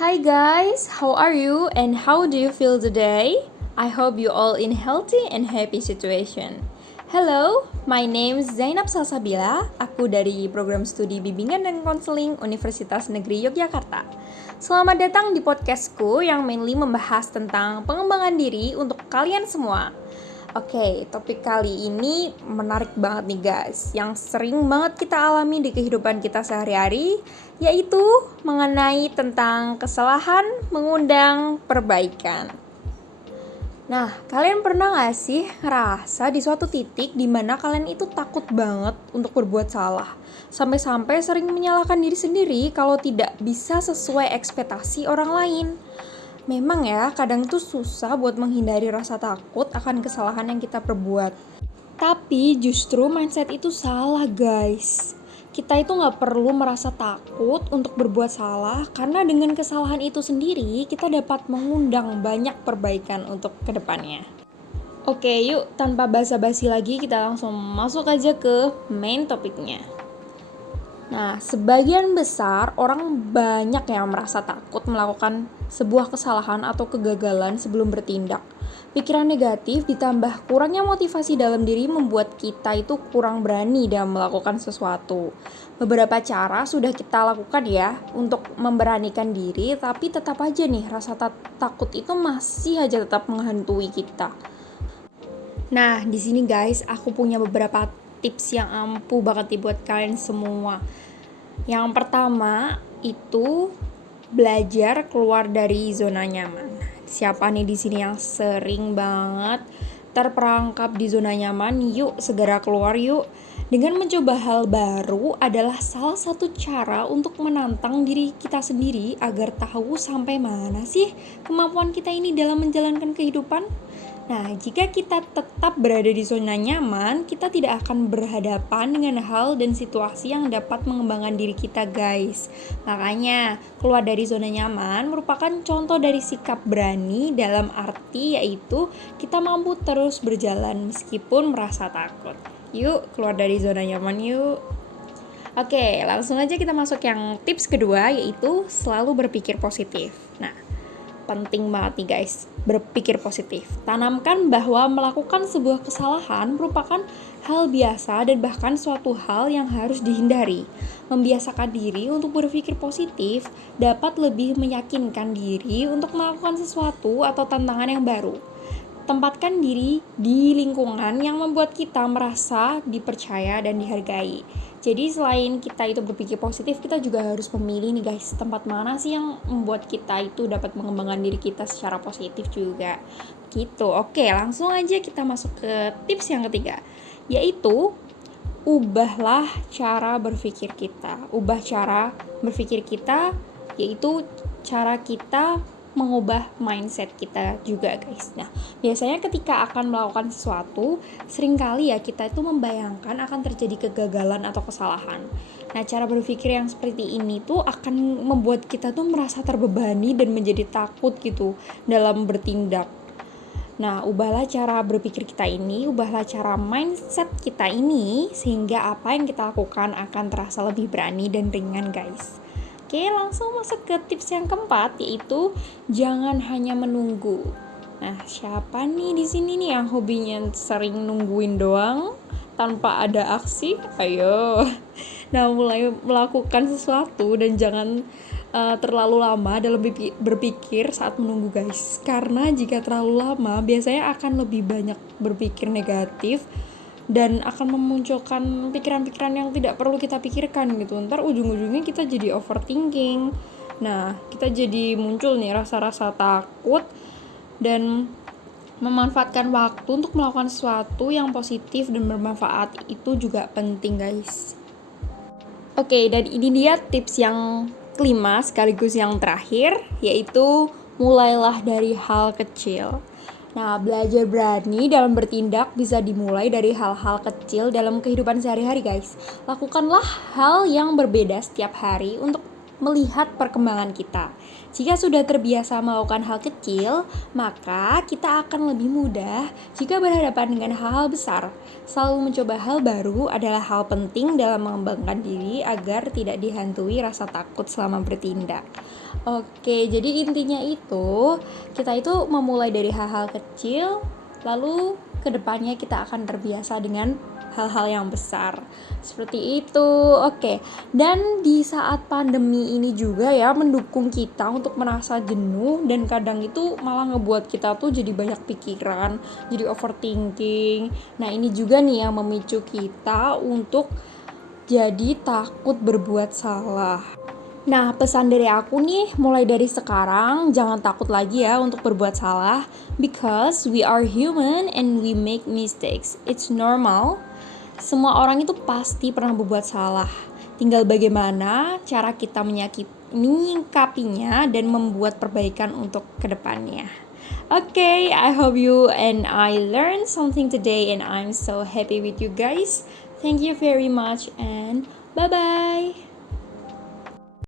Hi guys, how are you and how do you feel today? I hope you all in healthy and happy situation. Hello, my name is Zainab Salsabila. Aku dari program studi bimbingan dan konseling Universitas Negeri Yogyakarta. Selamat datang di podcastku yang mainly membahas tentang pengembangan diri untuk kalian semua. Oke, topik kali ini menarik banget nih guys, yang sering banget kita alami di kehidupan kita sehari-hari, yaitu mengenai tentang kesalahan mengundang perbaikan. Nah, kalian pernah gak sih ngerasa di suatu titik di mana kalian itu takut banget untuk berbuat salah? Sampai-sampai sering menyalahkan diri sendiri kalau tidak bisa sesuai ekspektasi orang lain. Memang ya, kadang tuh susah buat menghindari rasa takut akan kesalahan yang kita perbuat. Tapi justru mindset itu salah guys. Kita itu gak perlu merasa takut untuk berbuat salah, karena dengan kesalahan itu sendiri, kita dapat mengundang banyak perbaikan untuk kedepannya. Oke, yuk tanpa basa-basi lagi, kita langsung masuk aja ke main topiknya. Nah, sebagian besar orang banyak yang merasa takut melakukan sebuah kesalahan atau kegagalan sebelum bertindak. Pikiran negatif ditambah kurangnya motivasi dalam diri membuat kita itu kurang berani dalam melakukan sesuatu. Beberapa cara sudah kita lakukan ya untuk memberanikan diri, tapi tetap aja nih rasa takut itu masih aja tetap menghantui kita. Nah, di sini guys, aku punya beberapa tips yang ampuh banget buat kalian semua. Yang pertama itu belajar keluar dari zona nyaman. Siapa nih di sini yang sering banget terperangkap di zona nyaman? Yuk segera keluar yuk. Dengan mencoba hal baru adalah salah satu cara untuk menantang diri kita sendiri agar tahu sampai mana sih kemampuan kita ini dalam menjalankan kehidupan. Nah, jika kita tetap berada di zona nyaman, kita tidak akan berhadapan dengan hal dan situasi yang dapat mengembangkan diri kita, guys. Makanya, keluar dari zona nyaman merupakan contoh dari sikap berani dalam arti yaitu kita mampu terus berjalan meskipun merasa takut. Yuk, keluar dari zona nyaman yuk. Oke, langsung aja kita masuk yang tips kedua yaitu selalu berpikir positif. Nah, penting banget nih guys, berpikir positif. Tanamkan bahwa melakukan sebuah kesalahan merupakan hal biasa dan bahkan suatu hal yang harus dihindari. Membiasakan diri untuk berpikir positif dapat lebih meyakinkan diri untuk melakukan sesuatu atau tantangan yang baru. Tempatkan diri di lingkungan yang membuat kita merasa dipercaya dan dihargai. Jadi selain kita itu berpikir positif, kita juga harus memilih nih guys, tempat mana sih yang membuat kita itu dapat mengembangkan diri kita secara positif juga. Gitu. Oke, langsung aja kita masuk ke tips yang ketiga, yaitu ubahlah cara berpikir kita. Ubah cara berpikir kita, yaitu cara kita mengubah mindset kita juga guys. Nah, biasanya ketika akan melakukan sesuatu, seringkali ya kita itu membayangkan akan terjadi kegagalan atau kesalahan. Nah, cara berpikir yang seperti ini tuh akan membuat kita tuh merasa terbebani dan menjadi takut gitu dalam bertindak. Nah, ubahlah cara berpikir kita ini, ubahlah cara mindset kita ini, sehingga apa yang kita lakukan akan terasa lebih berani dan ringan guys. Oke, langsung masuk ke tips yang keempat, yaitu jangan hanya menunggu. Nah, siapa nih di sini nih yang hobinya sering nungguin doang tanpa ada aksi? Ayo. Nah, mulai melakukan sesuatu dan jangan terlalu lama dalam berpikir saat menunggu guys. Karena jika terlalu lama, biasanya akan lebih banyak berpikir negatif dan akan memunculkan pikiran-pikiran yang tidak perlu kita pikirkan gitu. Ntar ujung-ujungnya kita jadi overthinking. Nah, kita jadi muncul nih rasa-rasa takut dan memanfaatkan waktu untuk melakukan sesuatu yang positif dan bermanfaat itu juga penting guys. Oke, dan ini dia tips yang kelima sekaligus yang terakhir, yaitu mulailah dari hal kecil. Nah, belajar berani dalam bertindak bisa dimulai dari hal-hal kecil dalam kehidupan sehari-hari guys. Lakukanlah hal yang berbeda setiap hari untuk melihat perkembangan kita. Jika sudah terbiasa melakukan hal kecil, maka kita akan lebih mudah jika berhadapan dengan hal-hal besar. Selalu mencoba hal baru adalah hal penting dalam mengembangkan diri agar tidak dihantui rasa takut selama bertindak. Oke, jadi intinya itu, kita itu memulai dari hal-hal kecil, lalu kedepannya kita akan terbiasa dengan hal-hal yang besar. Seperti itu. Oke. Dan di saat pandemi ini juga ya mendukung kita untuk merasa jenuh dan kadang itu malah ngebuat kita tuh jadi banyak pikiran, jadi overthinking. Nah, ini juga nih yang memicu kita untuk jadi takut berbuat salah. Nah, pesan dari aku nih, mulai dari sekarang jangan takut lagi ya untuk berbuat salah, because we are human and we make mistakes. It's normal. Semua orang itu pasti pernah berbuat salah. Tinggal bagaimana cara kita menyikapinya dan membuat perbaikan untuk kedepannya. Okay, I hope you and I learned something today and I'm so happy with you guys. Thank you very much and bye-bye.